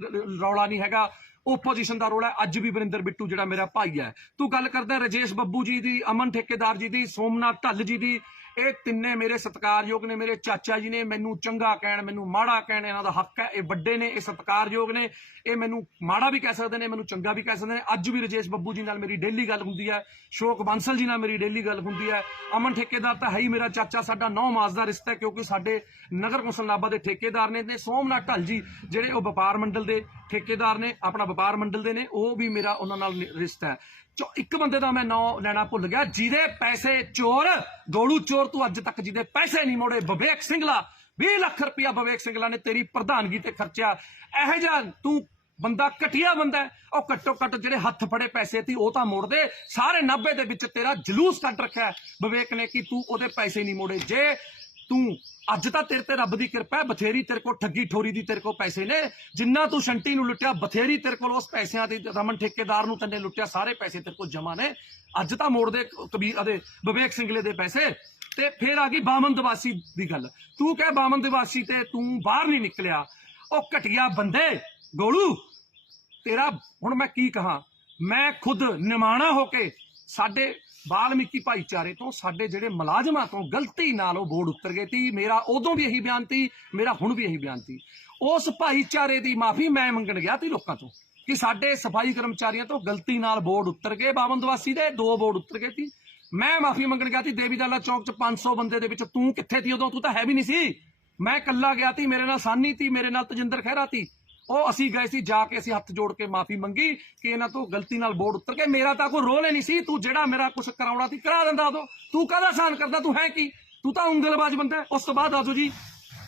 ਰੌਲਾ ਨਹੀਂ ਹੈਗਾ। ਓਪੋਜੀਸ਼ਨ ਦਾ ਰੌਲਾ ਹੈ। ਅੱਜ ਵੀ ਬਰਿੰਦਰ ਬਿੱਟੂ ਜਿਹੜਾ ਮੇਰਾ ਭਾਈ ਹੈ। ਤੂੰ ਗੱਲ ਕਰਦਾ ਰਜੇਸ਼ ਬੱਬੂ ਜੀ ਦੀ, ਅਮਨ ਠੇਕੇਦਾਰ ਜੀ ਦੀ, ਸੋਮਨਾਥ ਢੱਲ ਜੀ ਦੀ। ਇਹ ਤਿੰਨੇ ਮੇਰੇ ਸਤਿਕਾਰਯੋਗ ਨੇ, ਮੇਰੇ ਚਾਚਾ ਜੀ ਨੇ, ਮੈਨੂੰ ਚੰਗਾ ਕਹਿਣ, ਮੈਨੂੰ ਮਾੜਾ ਕਹਿਣ, ਇਹਨਾਂ ਦਾ ਹੱਕ ਹੈ, ਇਹ ਵੱਡੇ ਨੇ, ਇਹ ਸਤਿਕਾਰਯੋਗ ਨੇ, ਇਹ ਮੈਨੂੰ ਮਾੜਾ ਵੀ ਕਹਿ ਸਕਦੇ ਨੇ, ਮੈਨੂੰ ਚੰਗਾ ਵੀ ਕਹਿ ਸਕਦੇ ਨੇ। ਅੱਜ ਵੀ ਰਜੇਸ਼ ਬੱਬੂ ਜੀ ਨਾਲ ਮੇਰੀ ਡੇਲੀ ਗੱਲ ਹੁੰਦੀ ਹੈ, ਸ਼ੋਕ ਬਾਂਸਲ ਜੀ ਨਾਲ ਮੇਰੀ ਡੇਲੀ ਗੱਲ ਹੁੰਦੀ ਹੈ। ਅਮਨ ਠੇਕੇਦਾਰ ਤਾਂ ਹੈ ਹੀ ਮੇਰਾ ਚਾਚਾ, ਸਾਡਾ ਨੌ ਮਾਸ ਦਾ ਰਿਸ਼ਤਾ ਹੈ, ਕਿਉਂਕਿ ਸਾਡੇ ਨਗਰ ਕੌਂਸਲ ਨਾਭਾ ਦੇ ਠੇਕੇਦਾਰ ਨੇ ਤੇ ਸੋਮਨਾਥ ਢੱਲ ਜੀ, ਜਿਹੜੇ ਉਹ ਵਪਾਰ ਮੰਡਲ ਦੇ ਠੇਕੇਦਾਰ ਨੇ, ਆਪਣਾ ਵਪਾਰ ਮੰਡਲ ਦੇ ਨੇ, ਉਹ ਵੀ ਮੇਰਾ ਉਹਨਾਂ ਨਾਲ ਰਿਸ਼ਤਾ ਹੈ। ਚੋ ਇੱਕ ਬੰਦੇ ਦਾ ਮੈਂ ਨਾਂ ਲੈਣਾ ਭੁੱਲ ਗਿਆ, ਜਿਹਦੇ ਪੈਸੇ ਚੋਰ, ਗੋਲੂ ਚੋਰ ਤੂੰ ਅੱਜ ਤੱਕ ਜਿਹਦੇ ਪੈਸੇ ਨਹੀਂ ਮੋੜੇ, ਵਿਵੇਕ ਸਿੰਘਲਾ 20 ਲੱਖ ਰੁਪਇਆ ਵਿਵੇਕ ਸਿੰਘਲਾ ਨੇ ਤੇਰੀ ਪ੍ਰਧਾਨਗੀ ਤੇ ਖਰਚਿਆ। ਇਹੋ ਜਿਹਾ ਤੂੰ ਬੰਦਾ ਘਟੀਆ ਬੰਦਾ ਉਹ ਘੱਟੋ ਘੱਟ ਜਿਹੜੇ ਹੱਥ ਫੜੇ ਪੈਸੇ ਸੀ, ਉਹ ਤਾਂ ਮੋੜਦੇ। ਸਾਰੇ 90 ਦੇ ਵਿੱਚ ਤੇਰਾ ਜਲੂਸ ਕੱਢ ਰੱਖਿਆ ਵਿਵੇਕ ਨੇ ਕਿ ਤੂੰ ਉਹਦੇ ਪੈਸੇ ਨਹੀਂ ਮੋੜੇ। ਜੇ ਤੂੰ ਅੱਜ ਤਾਂ ਤੇਰੇ ਤੇ ਰੱਬ ਦੀ ਕਿਰਪਾ ਹੈ, ਬਥੇਰੀ ਤੇਰੇ ਕੋਲ ਠੱਗੀ ਠੋਰੀ ਦੀ ਤੇਰੇ ਕੋਲ ਪੈਸੇ ਨੇ, ਜਿੰਨਾ ਤੂੰ ਸ਼ੰਟੀ ਨੂੰ ਲੁੱਟਿਆ, ਬਥੇਰੀ ਤੇਰੇ ਕੋਲ ਉਸ ਪੈਸਿਆਂ ਦੀ, ਰਮਨ ਠੇਕੇਦਾਰ ਨੂੰ ਤੈਨੇ ਲੁੱਟਿਆ, ਸਾਰੇ ਪੈਸੇ ਤੇਰੇ ਕੋਲ ਜਮਾ ਨੇ। ਅੱਜ ਤਾਂ ਮੋੜ ਦੇ ਕਬੀਰ ਅਦੇ ਵਿਵੇਕ ਸਿੰਘਲੇ ਦੇ ਪੈਸੇ ਤੇ ਫੇਰ ਆ ਗਈ ਬਾਮਨ ਦਵਾਸੀ ਦੀ ਗੱਲ। ਤੂੰ ਕਹਿ ਬਾਮਨ ਦਵਾਸੀ ਤੇ ਤੂੰ ਬਾਹਰ ਨਹੀਂ ਨਿਕਲਿਆ। ਉਹ ਘਟਿਆ ਬੰਦੇ, ਗੋਲੂ, ਤੇਰਾ, ਹੁਣ ਮੈਂ ਕੀ ਕਹਾਂ? ਮੈਂ ਖੁਦ ਨਿਮਾਣਾ ਹੋ ਕੇ ਸਾਡੇ ਬਾਲਮੀਕੀ ਭਾਈਚਾਰੇ ਤੋਂ, ਸਾਡੇ ਜਿਹੜੇ ਮੁਲਾਜ਼ਮਾਂ ਤੋਂ ਗਲਤੀ ਨਾਲ ਉਹ ਬੋਰਡ ਉੱਤਰ ਗਏ ਤੀ। ਮੇਰਾ ਉਦੋਂ ਵੀ ਇਹੀ ਬਿਆਨ ਤੀ, ਮੇਰਾ ਹੁਣ ਵੀ ਇਹੀ ਬਿਆਨ ਤੀ। ਉਸ ਭਾਈਚਾਰੇ ਦੀ ਮਾਫੀ ਮੈਂ ਮੰਗਣ ਗਿਆ ਤੀ ਲੋਕਾਂ ਤੋਂ ਕਿ ਸਾਡੇ ਸਫ਼ਾਈ ਕਰਮਚਾਰੀਆਂ ਤੋਂ ਗਲਤੀ ਨਾਲ ਬੋਰਡ ਉੱਤਰ ਗਏ, ਬਾਵਨ ਦਵਾਸੀ ਦੇ ਦੋ ਬੋਰਡ ਉੱਤਰ ਗਏ ਤੀ। ਮੈਂ ਮਾਫੀ ਮੰਗਣ ਗਿਆ ਤੀ ਦੇਵੀਦਾਲਾ ਚੌਕ 'ਚ 500 ਬੰਦੇ ਦੇ ਵਿੱਚ ਤੂੰ ਕਿੱਥੇ ਤੀ? ਉਦੋਂ ਤੂੰ ਤਾਂ ਹੈ ਵੀ ਨਹੀਂ ਸੀ। ਮੈਂ ਇਕੱਲਾ ਗਿਆ ਤੀ, ਮੇਰੇ ਨਾਲ ਸਾਨੀ ਤੀ, ਮੇਰੇ ਨਾਲ ਤਜਿੰਦਰ ਖਹਿਰਾ ਤੀ। ਉਹ ਅਸੀਂ ਗਏ ਸੀ, ਜਾ ਕੇ ਅਸੀਂ ਹੱਥ ਜੋੜ ਕੇ ਮਾਫੀ ਮੰਗੀ ਕਿ ਇਹਨਾਂ ਤੋਂ ਗਲਤੀ ਨਾਲ ਬੋਰਡ ਉੱਤਰ ਕੇ ਮੇਰਾ ਤਾਂ ਕੋਈ ਰੋਲ ਹੀ ਨਹੀਂ ਸੀ, ਤੂੰ ਜਿਹੜਾ ਮੇਰਾ ਕੁਝ ਕਰਾਉਣਾ ਸੀ ਕਰਾ ਦਿੰਦਾ ਉਦੋਂ। ਤੂੰ ਕਾਹਦਾ ਸਾਨ ਕਰਦਾ, ਤੂੰ ਹੈ ਕੀ? ਤੂੰ ਤਾਂ ਉਂਗਲਬਾਜ਼ ਬੰਦਾ ਉਸ ਤੋਂ ਬਾਅਦ ਆਜੋ ਜੀ,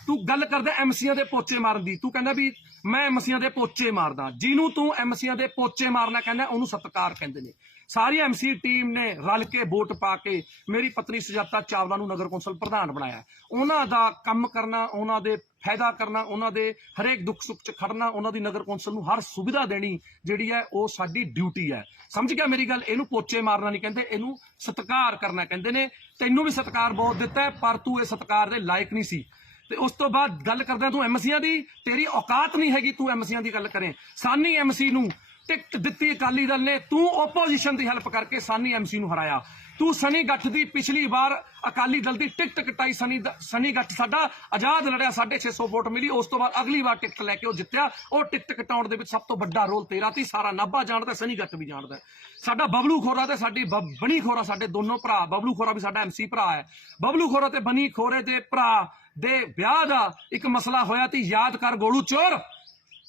ਤੂੰ ਗੱਲ ਕਰਦਾ ਐਮਸੀਆਂ ਦੇ ਪੋਚੇ ਮਾਰਨ ਦੀ। ਤੂੰ ਕਹਿੰਦਾ ਵੀ ਮੈਂ ਐਮਸੀਆਂ ਦੇ ਪੋਚੇ ਮਾਰਦਾ। ਜਿਹਨੂੰ ਤੂੰ ਐਮਸੀਆਂ ਦੇ ਪੋਚੇ ਮਾਰਨਾ ਕਹਿੰਦਾ, ਉਹਨੂੰ ਸਤਕਾਰ ਕਹਿੰਦੇ ਨੇ। ਸਾਰੀ ਐਮਸੀ ਟੀਮ ਨੇ ਰਲ ਕੇ ਵੋਟ ਪਾ ਕੇ ਮੇਰੀ ਪਤਨੀ ਸੁਜਾਤਾ ਚਾਵਲਾ ਨੂੰ ਨਗਰ ਕੌਂਸਲ ਪ੍ਰਧਾਨ ਬਣਾਇਆ। ਉਹਨਾਂ ਦਾ ਕੰਮ ਕਰਨਾ, ਉਹਨਾਂ ਦੇ ਫਾਇਦਾ ਕਰਨਾ, ਉਹਨਾਂ ਦੇ ਹਰੇਕ ਦੁੱਖ ਸੁੱਖ 'ਚ ਖੜਨਾ, ਉਹਨਾਂ ਦੀ ਨਗਰ ਕੌਂਸਲ ਨੂੰ ਹਰ ਸੁਵਿਧਾ ਦੇਣੀ ਜਿਹੜੀ ਹੈ ਉਹ ਸਾਡੀ ਡਿਊਟੀ ਹੈ। ਸਮਝ ਗਿਆ ਮੇਰੀ ਗੱਲ? ਇਹਨੂੰ ਪੋਚੇ ਮਾਰਨਾ ਨਹੀਂ ਕਹਿੰਦੇ, ਇਹਨੂੰ ਸਤਿਕਾਰ ਕਰਨਾ ਕਹਿੰਦੇ ਨੇ। ਤੈਨੂੰ ਵੀ ਸਤਿਕਾਰ ਬਹੁਤ ਦਿੱਤਾ ਪਰ ਤੂੰ ਇਹ ਸਤਿਕਾਰ ਦੇ ਲਾਇਕ ਨਹੀਂ ਸੀ। ਤੇ ਉਸ ਤੋਂ ਬਾਅਦ ਗੱਲ ਕਰਦਾ ਤੂੰ ਐਮਸੀਆਂ ਦੀ, ਤੇਰੀ ਔਕਾਤ ਨਹੀਂ ਹੈਗੀ ਤੂੰ ਐਮਸੀਆਂ ਦੀ ਗੱਲ ਕਰੇ। ਸਾਨੀ ਐਮਸੀ ਨੂੰ ਟਿਕਟ ਦਿੱਤੀ ਅਕਾਲੀ ਦਲ ਨੇ, ਤੂੰ ਓਪੋਜੀਸ਼ਨ ਦੀ ਹੈਲਪ ਕਰਕੇ ਸਾਨੀ ਐਮਸੀ ਨੂੰ ਹਰਾਇਆ। ਤੂੰ ਸਨੀ ਗੱਠ ਦੀ ਪਿਛਲੀ ਵਾਰ ਅਕਾਲੀ ਦਲ ਦੀ ਟਿਕਟ ਕਟਾਈ, ਸਨੀ ਦ- ਸਨੀ ਗੱਠ ਸਾਡਾ ਆਜ਼ਾਦ ਲੜਿਆ 650 ਵੋਟ ਮਿਲੀ, ਉਸ ਤੋਂ ਬਾਅਦ ਅਗਲੀ ਵਾਰ ਟਿਕਟ ਲੈ ਕੇ ਉਹ ਜਿੱਤਿਆ। ਉਹ ਟਿਕਟ ਕਟਾਉਣ ਦੇ ਵਿੱਚ ਸਭ ਤੋਂ ਵੱਡਾ ਰੋਲ ਤੇਰਾ ਸੀ, ਸਾਰਾ ਨਾਭਾ ਜਾਣਦਾ, ਸਨੀ ਗੱਠ ਵੀ ਜਾਣਦਾ। ਸਾਡਾ ਬਬਲੂ ਖੋਰਾ ਤੇ ਸਾਡੀ ਬ- ਬਣੀ ਖੋਰਾ ਸਾਡੇ ਦੋਨੋਂ ਭਰਾ, ਬਬਲੂ ਖੋਰਾ ਵੀ ਸਾਡਾ ਐਮਸੀ ਭਰਾ ਹੈ। ਬਬਲੂ ਖੋਰਾ ਤੇ ਬਣੀ ਖੋਰੇ ਦੇ ਭਰਾ ਦੇ ਵਿਆਹ ਦਾ ਇੱਕ ਮਸਲਾ ਹੋਇਆ ਤੀ ਯਾਦ ਕਰ ਗੋਲੂ ਚੋਰ।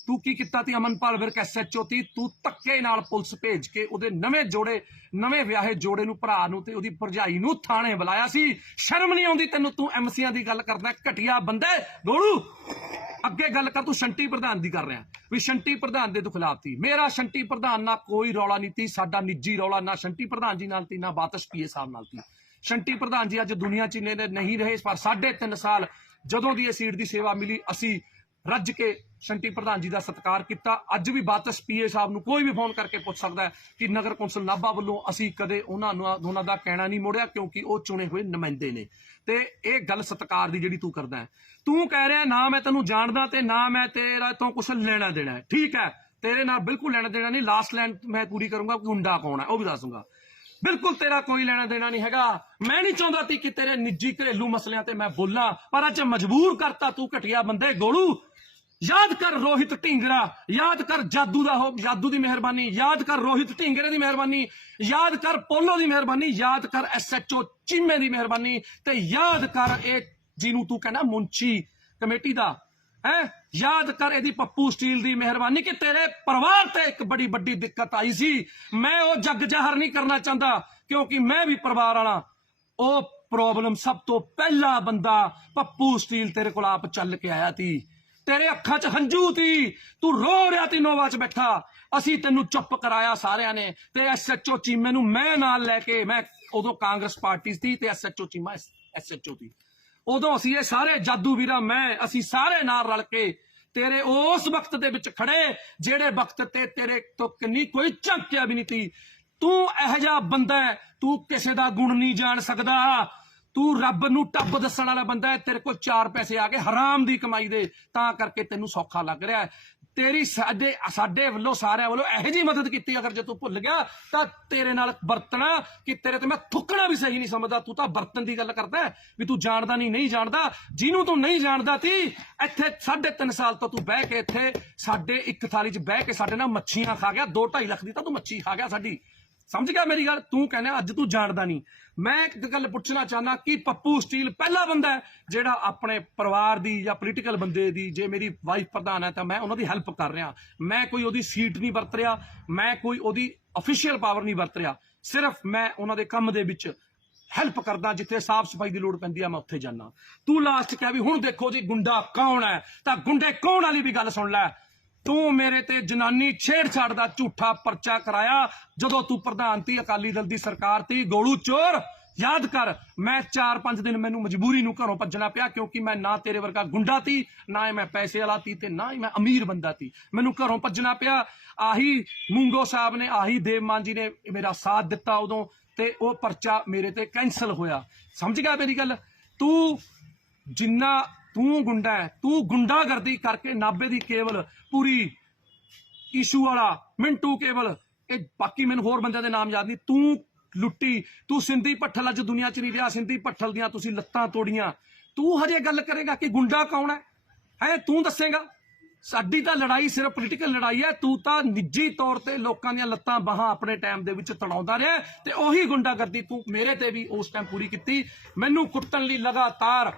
ਤੂੰ ਕੀ ਕੀਤਾ ਤੀ ਅਮਨਪਾਲ? ਵਿਰਕ ਐਸਐਚਓ ਤੀ, ਤੂੰ ਧੱਕੇ ਨਾਲ ਪੁਲਿਸ ਭੇਜ ਕੇ ਉਹਦੇ ਨਵੇਂ ਜੋੜੇ, ਨਵੇਂ ਵਿਆਹੇ ਜੋੜੇ ਨੂੰ ਭਰਾ ਨੂੰ ਤੇ ਉਹਦੀ ਭਰਜਾਈ ਨੂੰ ਥਾਣੇ ਬੁਲਾਇਆ ਸੀ। ਸ਼ਰਮ ਨਹੀਂ ਆਉਂਦੀ ਤੈਨੂੰ ਤੂੰ ਐਮਸੀਆਂ ਦੀ ਗੱਲ ਕਰਦਾ, ਘਟਿਆ ਬੰਦਾ ਗੋਲੂ ਅੱਗੇ ਗੱਲ ਕਰ, ਤੂੰ ਸ਼ੰਟੀ ਪ੍ਰਧਾਨ ਦੀ ਕਰ ਰਿਹਾ। ਵੀ ਸ਼ੰਟੀ ਪ੍ਰਧਾਨ ਦੇ ਤੂੰ ਖਿਲਾਫ ਤੀ। ਮੇਰਾ ਸ਼ੰਟੀ ਪ੍ਰਧਾਨ ਨਾਲ ਕੋਈ ਰੌਲਾ ਨਹੀਂ ਤੀ, ਸਾਡਾ ਨਿੱਜੀ ਰੌਲਾ ਨਾ ਸ਼ੰਟੀ ਪ੍ਰਧਾਨ ਜੀ ਨਾਲ ਤੀ, ਨਾ ਬਾਤਸ਼ ਪੀਏ ਸਾਹਿਬ ਨਾਲ ਤੀ। ਸ਼ੰਟੀ ਪ੍ਰਧਾਨ ਜੀ ਅੱਜ ਦੁਨੀਆ 'ਚ ਨੇ ਨਹੀਂ ਰਹੇ, ਪਰ ਸਾਢੇ ਤਿੰਨ ਸਾਲ ਜਦੋਂ ਦੀ ਇਹ ਸੀਟ ਦੀ ਸੇਵਾ ਮਿਲੀ, ਅਸੀਂ ਰੱਜ ਕੇ ਸ਼ੰਟੀ ਪ੍ਰਧਾਨ ਜੀ ਦਾ ਸਤਿਕਾਰ ਕੀਤਾ। ਅੱਜ ਵੀ ਬਾਤਸ ਪੀਏ ਸਾਹਿਬ ਨੂੰ ਕੋਈ ਵੀ ਫੋਨ ਕਰਕੇ ਪੁੱਛ ਸਕਦਾ ਹੈ ਕਿ ਨਗਰ ਕੌਂਸਲ ਨਾਭਾ ਵੱਲੋਂ ਅਸੀਂ ਕਦੇ ਉਹਨਾਂ ਨੂੰ ਉਹਨਾਂ ਦਾ ਕਹਿਣਾ ਨਹੀਂ ਮੋੜਿਆ ਕਿਉਂਕਿ ਉਹ ਚੁਣੇ ਹੋਏ ਨੁਮਾਇੰਦੇ ਨੇ। ਤੇ ਇਹ ਗੱਲ ਸਤਿਕਾਰ ਦੀ ਜਿਹੜੀ ਤੂੰ ਕਰਦਾ ਹੈ। ਤੂੰ ਕਹਿ ਰਿਹਾ, ਨਾ ਮੈਂ ਤੈਨੂੰ ਜਾਣਦਾ ਤੇ ਨਾ ਮੈਂ ਤੇਰਾ ਤੋਂ ਕੁਝ ਲੈਣਾ ਦੇਣਾ ਠੀਕ ਹੈ, ਤੇਰੇ ਨਾਲ ਬਿਲਕੁਲ ਲੈਣਾ ਦੇਣਾ ਨਹੀਂ। ਲਾਸਟ ਲਾਈਨ ਮੈਂ ਪੂਰੀ ਕਰੂੰਗਾ ਕਿ ਗੁੰਡਾ ਕੌਣ ਹੈ, ਉਹ ਵੀ ਦੱਸੂੰਗਾ ਬਿਲਕੁਲ ਤੇਰਾ ਕੋਈ ਲੈਣਾ ਦੇਣਾ ਨਹੀਂ ਹੈਗਾ। ਮੈਂ ਨਹੀਂ ਚਾਹੁੰਦਾ ਤੀ ਕਿ ਤੇਰੇ ਨਿੱਜੀ ਘਰੇਲੂ ਮਸਲਿਆਂ ਤੇ ਮੈਂ ਬੋਲਾਂ, ਪਰ ਅੱਜ ਮਜਬੂਰ ਕਰਤਾ ਤੂੰ ਘਟਿਆ ਬੰਦੇ ਗੋਲੂ। ਯਾਦ ਕਰ ਰੋਹਿਤ ਢਿੰਗਰਾ, ਯਾਦ ਕਰ ਜਾਦੂ ਦਾ ਹੋ ਜਾਦੂ ਦੀ ਮਿਹਰਬਾਨੀ, ਯਾਦ ਕਰ ਰੋਹਿਤ ਢਿੰਗਰੇ ਦੀ ਮਿਹਰਬਾਨੀ, ਯਾਦ ਕਰ ਪੋਲੋ ਦੀ ਮਿਹਰਬਾਨੀ, ਯਾਦ ਕਰ ਐਸਐਚਓ ਚੀਮੇ ਦੀ ਮਿਹਰਬਾਨੀ ਤੇ ਯਾਦ ਕਰ ਇਹ ਜਿਹਨੂੰ ਤੂੰ ਕਹਿੰਦਾ ਮੁੰਚੀ ਕਮੇਟੀ ਦਾ, ਹੈ? ਯਾਦ ਕਰ ਇਹਦੀ ਪੱਪੂ ਸਟੀਲ ਦੀ ਮਿਹਰਬਾਨੀ ਕਿ ਤੇਰੇ ਪਰਿਵਾਰ ਤੇ ਇੱਕ ਬੜੀ ਵੱਡੀ ਦਿੱਕਤ ਆਈ ਸੀ। ਮੈਂ ਉਹ ਜੱਗ ਜ਼ਾਹਰ ਨਹੀਂ ਕਰਨਾ ਚਾਹੁੰਦਾ ਕਿਉਂਕਿ ਮੈਂ ਵੀ ਪਰਿਵਾਰ ਵਾਲਾ। ਉਹ ਪ੍ਰੋਬਲਮ ਸਭ ਤੋਂ ਪਹਿਲਾ ਬੰਦਾ ਪੱਪੂ ਸਟੀਲ ਤੇਰੇ ਕੋਲ ਆਪ ਚੱਲ ਕੇ ਆਇਆ ਸੀ। ਤੇਰੇ ਅੱਖਾਂ 'ਚ ਹੰਝੂ ਸੀ ਤੂੰ ਰੋ ਰਿਹਾ ਤੀ ਨੋਵਾ 'ਚ ਬੈਠਾ। ਅਸੀਂ ਤੈਨੂੰ ਚੁੱਪ ਕਰਾਇਆ ਸਾਰਿਆਂ ਨੇ ਤੇ ਐਸਐਚਓ ਚੀਮੇ ਨੂੰ ਮੈਂ ਨਾਲ ਲੈ ਕੇ, ਮੈਂ ਉਦੋਂ ਕਾਂਗਰਸ ਪਾਰਟੀ ਸੀ ਤੇ ਐਸਐਚਓ ਚੀਮਾ ਐਸਐਚਓ ਸੀ ਉਦੋਂ ਅਸੀਂ ਇਹ ਸਾਰੇ ਜਾਦੂ ਵੀਰਾ, ਮੈਂ, ਅਸੀਂ ਸਾਰੇ ਨਾਲ ਰਲ ਕੇ ਤੇਰੇ ਉਸ ਵਕਤ ਦੇ ਵਿੱਚ ਖੜੇ, ਜਿਹੜੇ ਵਕਤ ਤੇ ਤੇਰੇ ਤੋਂ ਕਿੰਨੀ ਕੋਈ ਝੰਕਿਆ ਵੀ ਨਹੀਂ ਤੀ। ਤੂੰ ਇਹੋ ਜਿਹਾ ਬੰਦਾ ਤੂੰ ਕਿਸੇ ਦਾ ਗੁਣ ਨਹੀਂ ਜਾਣ ਸਕਦਾ। ਤੂੰ ਰੱਬ ਨੂੰ ਟੱਬ ਦੱਸਣ ਵਾਲਾ ਬੰਦਾ ਹੈ, ਤੇਰੇ ਕੋਲ ਚਾਰ ਪੈਸੇ ਆ ਗਏ, ਹਰਾਮ ਦੀ ਕਮਾਈ ਦੇ, ਤਾਂ ਕਰਕੇ ਤੈਨੂੰ ਸੌਖਾ ਲੱਗ ਰਿਹਾ ਹੈ। ਤੇਰੀ ਸਾਡੇ ਸਾਡੇ ਵੱਲੋਂ, ਸਾਰਿਆਂ ਵੱਲੋਂ ਇਹੋ ਜੀ ਮਦਦ ਕੀਤੀ, ਅਗਰ ਜੇ ਤੂੰ ਭੁੱਲ ਗਿਆ, ਤਾਂ ਤੇਰੇ ਨਾਲ ਵਰਤਣਾ, ਕਿ ਤੇਰੇ ਤੇ ਮੈਂ ਥੁੱਕਣਾ ਵੀ ਸਹੀ ਨਹੀਂ ਸਮਝਦਾ, ਤੂੰ ਤਾਂ ਵਰਤਨ ਦੀ ਗੱਲ ਕਰਦਾ ਵੀ ਤੂੰ ਜਾਣਦਾ ਨਹੀਂ ਨਹੀਂ ਜਾਣਦਾ। ਜਿਹਨੂੰ ਤੂੰ ਨਹੀਂ ਜਾਣਦਾ ਤੀ, ਇੱਥੇ 3.5 ਸਾਲ ਤੋਂ ਤੂੰ ਬਹਿ ਕੇ ਇੱਥੇ ਸਾਡੇ ਇੱਕ ਥਾਲੀ 'ਚ ਬਹਿ ਕੇ ਸਾਡੇ ਨਾਲ ਮੱਛੀਆਂ ਖਾ ਗਿਆ 2.5 ਲੱਖ ਦੀ ਤਾਂ ਤੂੰ ਮੱਛੀ ਖਾ ਗਿਆ ਸਾਡੀ। ਸਮਝ ਗਿਆ ਮੇਰੀ ਗੱਲ? ਤੂੰ ਕਹਿੰਦਾ, ਅੱਜ ਤੂੰ ਜਾਣਦਾ ਨਹੀਂ। ਮੈਂ ਇੱਕ ਗੱਲ ਪੁੱਛਣਾ ਚਾਹਨਾ ਕਿ ਪੱਪੂ ਸਟੀਲ ਪਹਿਲਾ ਬੰਦਾ ਹੈ ਜਿਹੜਾ ਆਪਣੇ ਪਰਿਵਾਰ ਦੀ ਜਾਂ ਪੋਲੀਟੀਕਲ ਬੰਦੇ ਦੀ, ਜੇ ਮੇਰੀ ਵਾਈਫ ਪ੍ਰਧਾਨ ਹੈ ਤਾਂ ਮੈਂ ਉਹਨਾਂ ਦੀ ਹੈਲਪ ਕਰ ਰਿਹਾ। ਮੈਂ ਕੋਈ ਉਹਦੀ ਸੀਟ ਨਹੀਂ ਵਰਤ ਰਿਹਾ, ਮੈਂ ਕੋਈ ਉਹਦੀ ਅਫੀਸ਼ੀਅਲ ਪਾਵਰ ਨਹੀਂ ਵਰਤ ਰਿਹਾ। ਸਿਰਫ ਮੈਂ ਉਹਨਾਂ ਦੇ ਕੰਮ ਦੇ ਵਿੱਚ ਹੈਲਪ ਕਰਦਾ, ਜਿੱਥੇ ਸਾਫ਼ ਸਫ਼ਾਈ ਦੀ ਲੋੜ ਪੈਂਦੀ ਆ, ਮੈਂ ਉੱਥੇ ਜਾਣਾ ਤੂੰ ਲਾਸਟ ਕਹਿ ਵੀ ਹੁਣ ਦੇਖੋ ਜੀ ਗੁੰਡਾ ਕੌਣ ਹੈ? ਤਾਂ ਗੁੰਡੇ ਕੌਣ ਵਾਲੀ ਵੀ ਗੱਲ ਸੁਣ ਲੈ। ਤੂੰ ਮੇਰੇ ਤੇ ਜਨਾਨੀ ਛੇੜਛਾੜ ਦਾ ਝੂਠਾ ਪਰਚਾ ਕਰਾਇਆ। ਜਦੋਂ ਤੂੰ ਪ੍ਰਧਾਨ ਤੀ, ਅਕਾਲੀ ਦਲ ਦੀ ਸਰਕਾਰ ਤੀ, ਗੋਲੂ ਚੋਰ। ਯਾਦ ਕਰ, ਮੈਂ 4-5 ਦਿਨ ਮੈਨੂੰ ਮਜਬੂਰੀ ਨੂੰ ਘਰੋਂ ਭੱਜਣਾ ਪਿਆ ਕਿਉਂਕਿ ਮੈਂ ਨਾ ਤੇਰੇ ਵਰਗਾ ਗੁੰਡਾ ਤੀ, ਨਾ ਹੀ ਮੈਂ ਪੈਸੇ ਵਾਲਾ ਤੀ ਤੇ ਨਾ ਹੀ ਮੈਂ ਅਮੀਰ ਬੰਦਾ ਤੀ। ਮੈਨੂੰ ਘਰੋਂ ਭੱਜਣਾ ਪਿਆ। ਆਹੀ ਮੂੰਗੋ ਸਾਹਿਬ ਨੇ, ਆਹੀ ਦੇਵ ਮਾਨ ਜੀ ਨੇ ਮੇਰਾ ਸਾਥ ਦਿੱਤਾ ਉਦੋਂ ਤੇ ਉਹ ਪਰਚਾ ਮੇਰੇ ਤੇ ਕੈਨਸਲ ਹੋਇਆ। ਸਮਝ ਗਿਆ ਮੇਰੀ ਗੱਲ? ਤੂੰ ਜਿੰਨਾ ਤੂੰ ਗੁੰਡਾ ਹੈ, ਤੂੰ ਗੁੰਡਾਗਰਦੀ ਕਰਕੇ ਨਾਬੇ ਦੀ ਕੇਵਲ ਪੂਰੀ ਇਸ਼ੂ ਵਾਲਾ, ਮਿੰਟੂ ਕੇਵਲ। ਇਹ ਬਾਕੀ ਮੈਨੂੰ ਹੋਰ ਬੰਦਿਆਂ ਦੇ ਨਾਮ ਯਾਦ ਨਹੀਂ। ਤੂੰ ਲੁੱਟੀ, ਤੂੰ ਸਿੰਧੀ ਭੱਠਲ ਅੱਜ ਦੁਨੀਆ 'ਚ ਨਹੀਂ ਰਿਹਾ। ਸਿੰਧੀ ਭੱਠਲ ਦੀਆਂ ਤੁਸੀਂ ਲੱਤਾਂ ਤੋੜੀਆਂ। ਤੂੰ ਹਜੇ ਗੱਲ ਕਰੇਗਾ ਕਿ ਗੁੰਡਾ ਕੌਣ ਹੈ? ਹੈ, ਤੂੰ ਦੱਸੇਗਾ? ਸਾਡੀ ਤਾਂ ਲੜਾਈ ਸਿਰਫ ਪੋਲੀਟੀਕਲ ਲੜਾਈ ਹੈ। ਤੂੰ ਤਾਂ ਨਿੱਜੀ ਤੌਰ ਤੇ ਲੋਕਾਂ ਦੀਆਂ ਲੱਤਾਂ ਬਾਹਾਂ ਆਪਣੇ ਟਾਈਮ ਦੇ ਵਿੱਚ ਤੜਾਉਂਦਾ ਰਿਹਾ ਤੇ ਉਹੀ ਗੁੰਡਾਗਰਦੀ ਤੂੰ ਮੇਰੇ ਤੇ ਵੀ ਉਸ ਟਾਈਮ ਪੂਰੀ ਕੀਤੀ। ਮੈਨੂੰ ਕੁੱਟਣ ਲਈ ਲਗਾਤਾਰ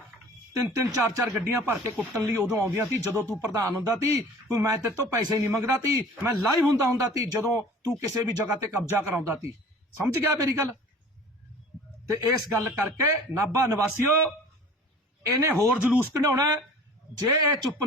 ਤਿੰਨ ਤਿੰਨ, ਚਾਰ ਚਾਰ ਗੱਡੀਆਂ ਭਰ ਕੇ ਕੁੱਟਣ ਲਈ ਉਦੋਂ ਆਉਂਦੀਆਂ ਸੀ ਜਦੋਂ ਤੂੰ ਪ੍ਰਧਾਨ ਹੁੰਦਾ ਸੀ ਕੋਈ ਮੈਂ ਤੇਰੇ ਤੋਂ ਪੈਸੇ ਨਹੀਂ ਮੰਗਦਾ ਸੀ ਮੈਂ ਲਾਈਵ ਹੁੰਦਾ ਹੁੰਦਾ ਸੀ ਜਦੋਂ ਤੂੰ ਕਿਸੇ ਵੀ ਜਗ੍ਹਾ ਤੇ ਕਬਜ਼ਾ ਕਰਾਉਂਦਾ ਸੀ ਸਮਝ ਗਿਆ ਮੇਰੀ ਗੱਲ? ਤੇ ਇਸ ਗੱਲ ਕਰਕੇ ਨਾਭਾ ਨਿਵਾਸੀਓ, ਇਹਨੇ ਹੋਰ ਜਲੂਸ ਕਢਾਉਣਾ ਜੇ ਇਹ ਚੁੱਪ